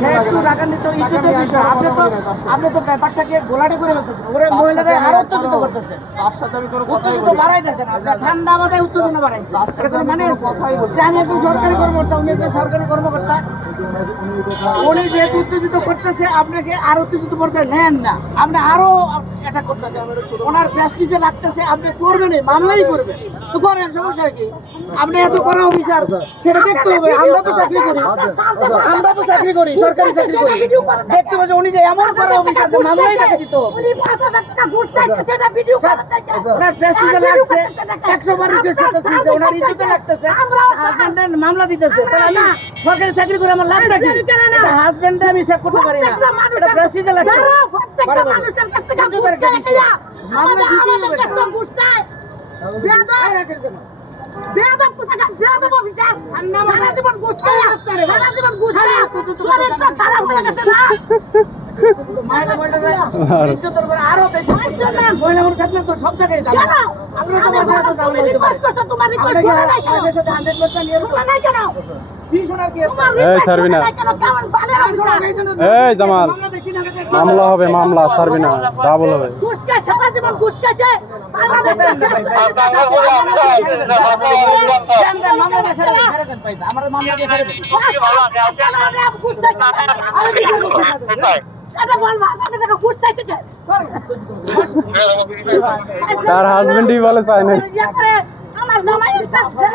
সে একটু রাগান্বিত ইজ্জতের বিষয়। আপনি তো ব্যাপারটাকে গোলাটে করে ফেলতেছেন, ওরে মহিলারা আরো উত্তেজিত করতেছেন, তার সাথে আমি কোনো কথাই উত্তেজিত বলি না। বাড়াইতেছেন। আপনার ঠান্ডা মাথায় উত্তেজনা বাড়াইছেন, এটা কোনো মানে আছে? যে আমি একজন সরকারি কর্মকর্তা, উনি একজন সরকারি কর্মকর্তা, উনি যেহেতু উত্তেজিত করতেছে আপনাকে আরো উত্তেজিত করতে নেন না, আপনি আরো এটা করতেছে, ওনার প্রেস্টিজে লাগতেছে, আপনি করবেনই, মামলাই করবেন তো করেন, সমস্যা কি? আপনি এত করা অফিসার সেটা দেখতে হবে। আমরা তো চাকরি করি, সরকারি চাকরি করি, দেখতে হবে যে উনি যে এমন করা অফিসার যে মামলাই তাকে দিত হবে। ওনার প্রেস্টিজে লাগছে, 100 বার রিকোয়েস্ট করতেছে, ওনার ইজ্জতে লাগতেছে, হাজবেন্ডের মামলা দিতেছে, তাহলে আমি সরকারি চাকরি করে আমার লাভটা কি? হাজবেন্ডে আমি সেভ করতে পারি না, এটা প্রেস্টিজে লাগছে। মামলা দিতেই হবে। বেয়াদব কোথাকার বেয়াদব অফিসার সারা জীবন ঘুষ খায়, সারা জীবন ঘুষ খায়, চরিত্র খারাপ হয়ে গেছে না? মহিলা ইজ্জতের উপরে আরো বেশি মহিলা মানুষ থাকলে তো সব জায়গায় যাবে। আপনি তো বাসায় তো যাবেন, রিকোয়েস্ট করছো, তোমার রিকোয়েস্ট শোনা নাই কেন? 100% নিয়ে শোনা নাই কেন? কি শোনার কি আছে? তোমার এই রিকোয়েস্ট ছাড়বি না। শোনা নাই কেন? কেমন বালের অফিসার? এই জামাল, মামলা হবে, মামলা ছাড়বি না, ডাবল হবে। ঘুষ খায়, সারা জীবন ঘুষ খাইছে, বাংলাদেশটা শেষ করে দিতে মামলা দিয়ে ছেড়ে দেন, পাইবা আমার মামলা দিয়ে ছেড়ে দেন। ঘুষ চাইছে, এটা বল ভাষাতে দেখো ঘুষ চাইছে কে? তার হাজবেন্ডই বলে চায় না। আমার জামাই চাচ্ছে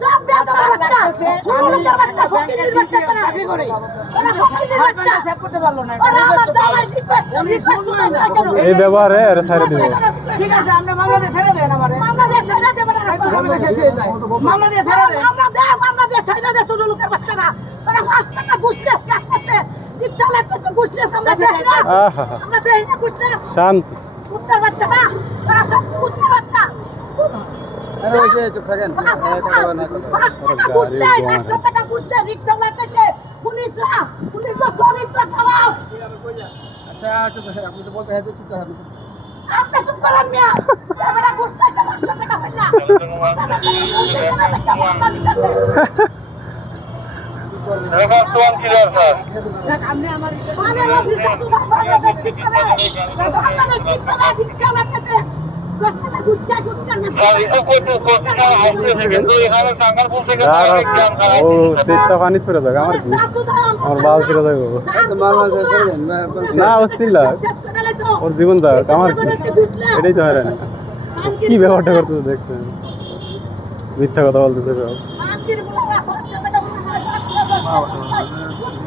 সব বেয়াদব বাচ্চা, সুমুলুকের বাচ্চা, ফকিরের বাচ্চা করে চাকরি করি, ওরা ফকিরের বাচ্চা সেভ করতে পারলো না। ওরা আমার জামাই রিকোয়েস্ট শোনা না কেন? এই ব্যবহারে এর ছেড়ে দিব। ঠিক আছে, আপনি মামলা দিয়ে ছেড়ে দেন আমারে, মামলা দিয়ে ছেড়ে দেবে না, মামলা শেষ হয়ে যায়, মামলা দিয়ে ছেড়ে দেন। মামলা দিয়ে ছেড়ে দে, সুমুলুকের বাচ্চা না, ওরা 5 টাকা ঘুষ লেস রাস্তাতে রিকশা লাগতে তো ঘুষ লেস আমরা দেখি না, আহা, আমরা দেখি না ঘুষ লেস, শান্তি। কুত্তার বাচ্চা না, ওরা সব কুত্তার বাচ্চা। চুপ থাকেন। 5 টাকা ঘুষ নেয়, 100 টাকা ঘুষ নেয়, রিকশা লাগতেছে, পুলিশরা চরিত্র খারাপ। আচ্ছা চুপ থাকেন, আপনি তো বলতে চুপ থাকেন। আপনি চুপ করেন মিয়া, এবারে ঘুষ চাইছে 500 টাকা হইলা, আপনি আমার মানে অফিসে তো বাংলাদেশ ঠিক করে, বাংলাদেশ ঠিক করে রিকশা লাগতেছে, 10 টাকা ঘুষ খায় কুত্তার বাচ্চা। ও তেজটা পানি ছড়ে দেখ, আমার কি, আমার বাল ছেড়ে দেবো না, ও ছিল ওর জীবন যাক, আমার কি, এটাই তো হয় না। কি ব্যবহারটা করতেছে দেখছেন, মিথ্যা কথা বলতেছে সব।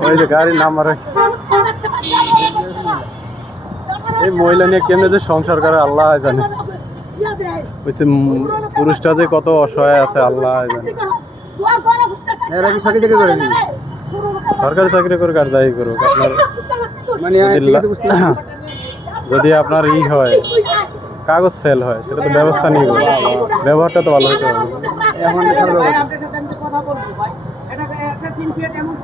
ওই যে গাড়ির নাম্বার, এই মহিলা নিয়ে কেমনে যে সংসার করে আল্লাহ জানে। বলছে পুরুষটা যে কত অসহায় আছে আল্লাহ জানে। এরা কি চাকরি টাকরি করেনি? সরকারি চাকরি করুক আর যাই করুক, আপনার মানে যদি আপনার ই হয়, কাগজ ফেল হয়, সেটা তো ব্যবস্থা নিয়ে করবো, ব্যবহারটা তো ভালো হতে হবে। এখন খারাপ আপনার সাথে আমি কথা বলবো ভাই, এটা একটা সিনক্রিয়েট এমন